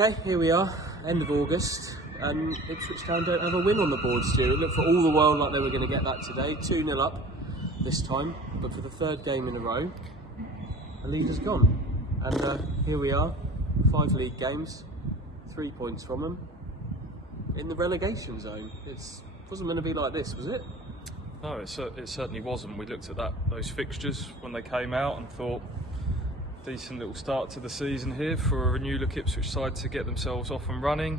Okay, here we are, end of August, and Ipswich Town don't have a win on the board still. It looked for all the world like they were going to get that today, 2-0 up this time, but for the third game in a row, the lead has gone. And here we are, 5 league games, 3 points from them, in the relegation zone. It wasn't meant to be like this, was it? No, it certainly wasn't. We looked at those fixtures when they came out and thought, decent little start to the season here for a new look Ipswich side to get themselves off and running.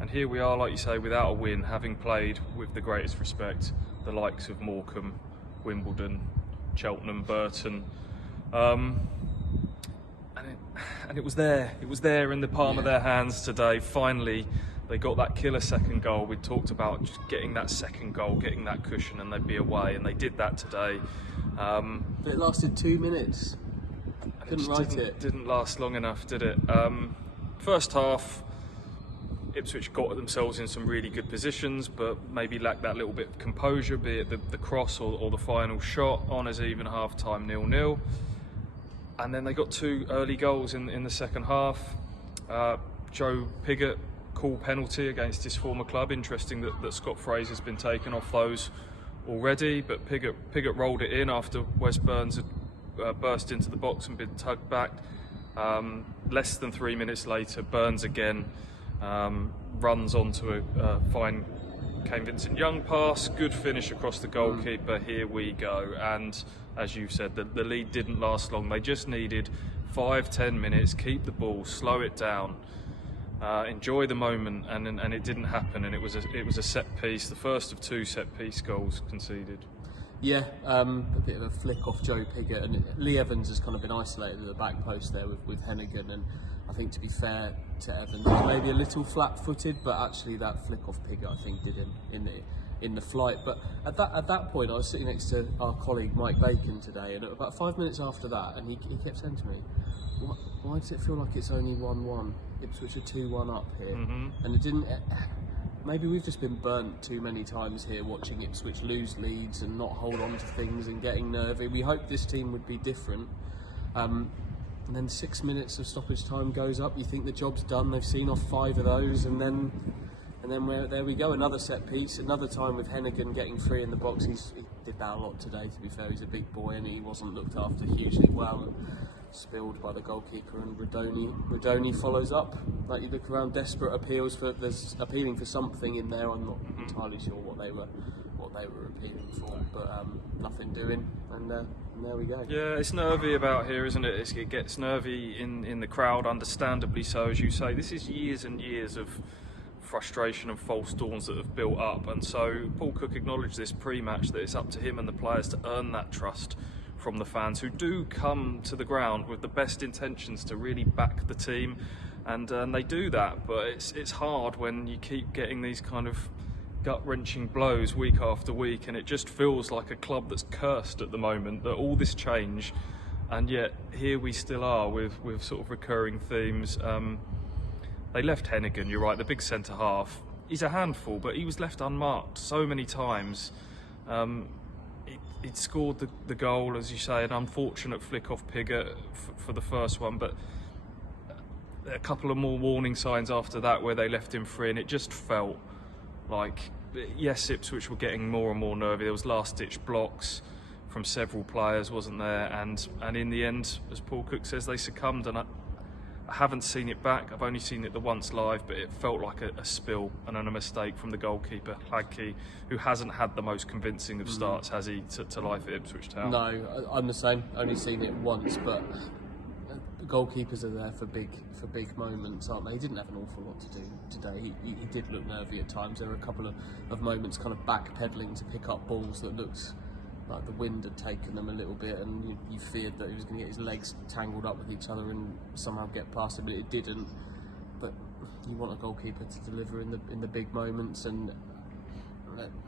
And here we are, like you say, without a win, having played with the greatest respect the likes of Morecambe, Wimbledon, Cheltenham, Burton. And it was there. It was there in the palm of their hands today. Finally, they got that killer second goal. We talked about just getting that second goal, getting that cushion, and they'd be away. And they did that today. But it lasted 2 minutes. Didn't last long enough, did it? First half, Ipswich got themselves in some really good positions, but maybe lacked that little bit of composure, be it the cross or the final shot. On as even half-time 0-0. And then they got 2 early goals in the second half. Joe Pigott, cool penalty against his former club. Interesting that Scott Fraser's been taken off those already, but Pigott rolled it in after Wes Burns had burst into the box and been tugged back. Less than 3 minutes later, Burns again runs onto a fine Kane Vincent-Young pass. Good finish across the goalkeeper. Here we go. And as you said, the lead didn't last long. They just needed 5-10 minutes, keep the ball, slow it down, enjoy the moment, and it didn't happen. And it was a set piece, the first of 2 set piece goals conceded. Yeah, a bit of a flick off Joe Pigott, and Lee Evans has kind of been isolated at the back post there with Hennigan, and I think, to be fair to Evans, he's maybe a little flat-footed, but actually that flick off Pigott I think did him in the flight. But at that point I was sitting next to our colleague Mike Bacon today, and about 5 minutes after that, and he kept saying to me, why does it feel like it's only 1-1? Ipswich are 2-1 up here. And it didn't. Maybe we've just been burnt too many times here watching Ipswich lose leads and not hold on to things and getting nervy. We hoped this team would be different. And then 6 minutes of stoppage time goes up. You think the job's done. They've seen off 5 of those, and then there we go. Another set piece. Another time with Hennigan getting free in the box. He did that a lot today. To be fair, he's a big boy and he wasn't looked after hugely well. Spilled by the goalkeeper, and Rodoni follows up. Like, you look around, desperate appeals there's appealing for something in there. I'm not entirely sure what they were appealing for, but nothing doing, and there we go. Yeah, it's nervy about here, isn't it? It gets nervy in the crowd, understandably so, as you say. This is years and years of frustration and false dawns that have built up, and so Paul Cook acknowledged this pre-match that it's up to him and the players to earn that trust from the fans, who do come to the ground with the best intentions to really back the team, and they do that. But it's hard when you keep getting these kind of gut-wrenching blows week after week, and it just feels like a club that's cursed at the moment, that all this change, and yet here we still are with sort of recurring themes. They left Hennigan, you're right, the big centre half. He's a handful, but he was left unmarked so many times. He'd scored the goal, as you say, an unfortunate flick off Pigott for the first one, but a couple of more warning signs after that where they left him free, and it just felt like, yes, Ipswich were getting more and more nervy. There was last-ditch blocks from several players, wasn't there? And in the end, as Paul Cook says, they succumbed, and I haven't seen it back. I've only seen it the once live, but it felt like a spill and a mistake from the goalkeeper, Hladky, who hasn't had the most convincing of starts, has he, to life at Ipswich Town? No, I'm the same. Only seen it once, but goalkeepers are there for big moments, aren't they? He didn't have an awful lot to do today. He did look nervy at times. There were a couple of moments kind of back-pedalling to pick up balls that looked like the wind had taken them a little bit, and you feared that he was going to get his legs tangled up with each other and somehow get past him, but it didn't. But you want a goalkeeper to deliver in the big moments, and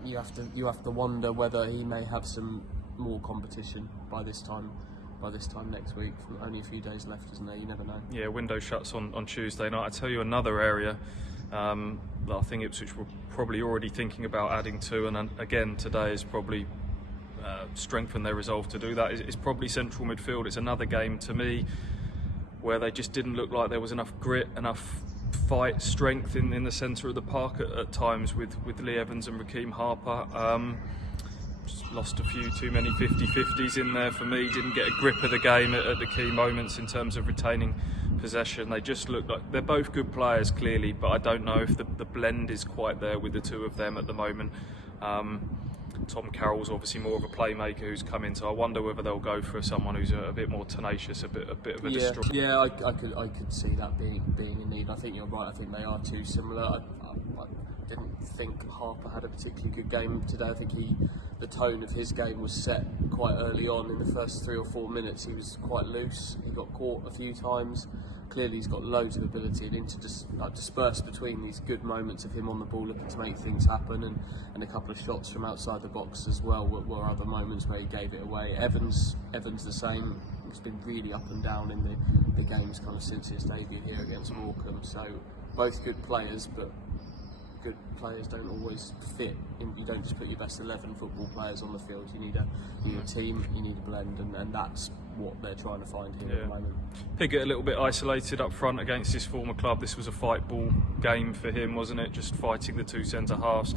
you have to wonder whether he may have some more competition by this time next week. Only a few days left, isn't there? You never know. Yeah, window shuts on Tuesday night. I tell you another area that I think Ipswich were probably already thinking about adding to, and again today is probably strengthen their resolve to do that. It's probably central midfield. It's another game to me where they just didn't look like there was enough grit, enough fight, strength in the centre of the park at times with Lee Evans and Raheem Harper. Just lost a few too many 50-50s in there for me. Didn't get a grip of the game at the key moments in terms of retaining possession. They just look like they're both good players, clearly, but I don't know if the blend is quite there with the two of them at the moment. Tom Carroll's obviously more of a playmaker who's come in, so I wonder whether they'll go for someone who's a bit more tenacious, a bit of a destroyer. Yeah, I could see that being a need. I think you're right. I think they are too similar. I didn't think Harper had a particularly good game today. I think the tone of his game was set quite early on. In the first 3 or 4 minutes, he was quite loose. He got caught a few times. Clearly, he's got loads of ability and disperse between these good moments of him on the ball, looking to make things happen, and a couple of shots from outside the box as well. Were other moments where he gave it away. Evans the same. He's been really up and down in the games kind of since his debut here against Morecambe. So both good players, but good players don't always fit. You don't just put your best 11 football players on the field. You need a team, you need a blend, and that's what they're trying to find here at the moment. Piggott a little bit isolated up front against his former club. This was a fight ball game for him, wasn't it? Just fighting the two centre halves.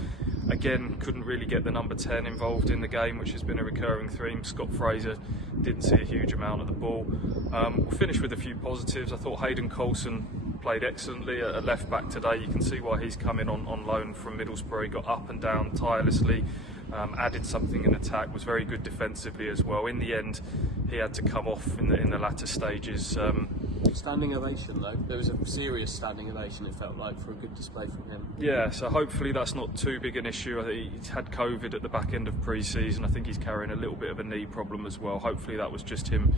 Again, couldn't really get the number 10 involved in the game, which has been a recurring theme. Scott Fraser didn't see a huge amount of the ball. We'll finish with a few positives. I thought Hayden Coulson played excellently at left back today. You can see why he's coming on loan from Middlesbrough. He got up and down tirelessly, added something in attack, was very good defensively as well. In the end, he had to come off in the latter stages. Standing ovation though. There was a serious standing ovation, it felt like, for a good display from him. Yeah, so hopefully that's not too big an issue. I think he's had COVID at the back end of pre-season. I think he's carrying a little bit of a knee problem as well. Hopefully that was just him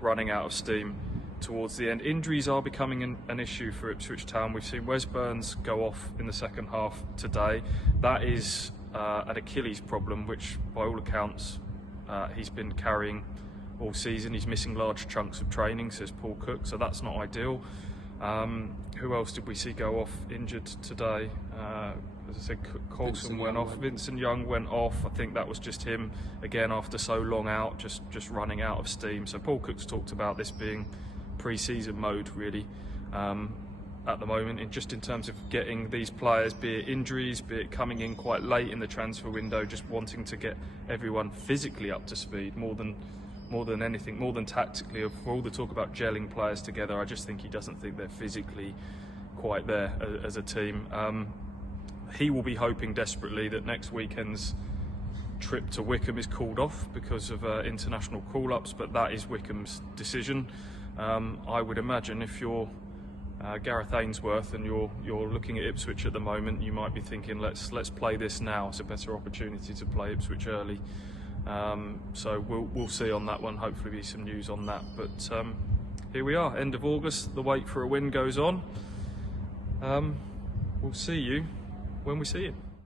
running out of steam towards the end. Injuries are becoming an issue for Ipswich Town. We've seen Wes Burns go off in the second half today. That is an Achilles problem, which by all accounts he's been carrying all season. He's missing large chunks of training, says Paul Cook, so that's not ideal. Who else did we see go off injured today? As I said, Coulson went off, Vincent Young went off. I think that was just him, again, after so long out, just running out of steam. So Paul Cook's talked about this being pre-season mode, really, at the moment, in terms of getting these players, be it injuries, be it coming in quite late in the transfer window, just wanting to get everyone physically up to speed more than anything, more than tactically. For all the talk about gelling players together, I just think he doesn't think they're physically quite there as a team. He will be hoping desperately that next weekend's trip to Wycombe is called off because of international call-ups, but that is Wycombe's decision. I would imagine if you're Gareth Ainsworth and you're looking at Ipswich at the moment, you might be thinking, let's play this now. It's a better opportunity to play Ipswich early. So we'll see on that one. Hopefully be some news on that. But here we are, end of August. The wait for a win goes on. We'll see you when we see you.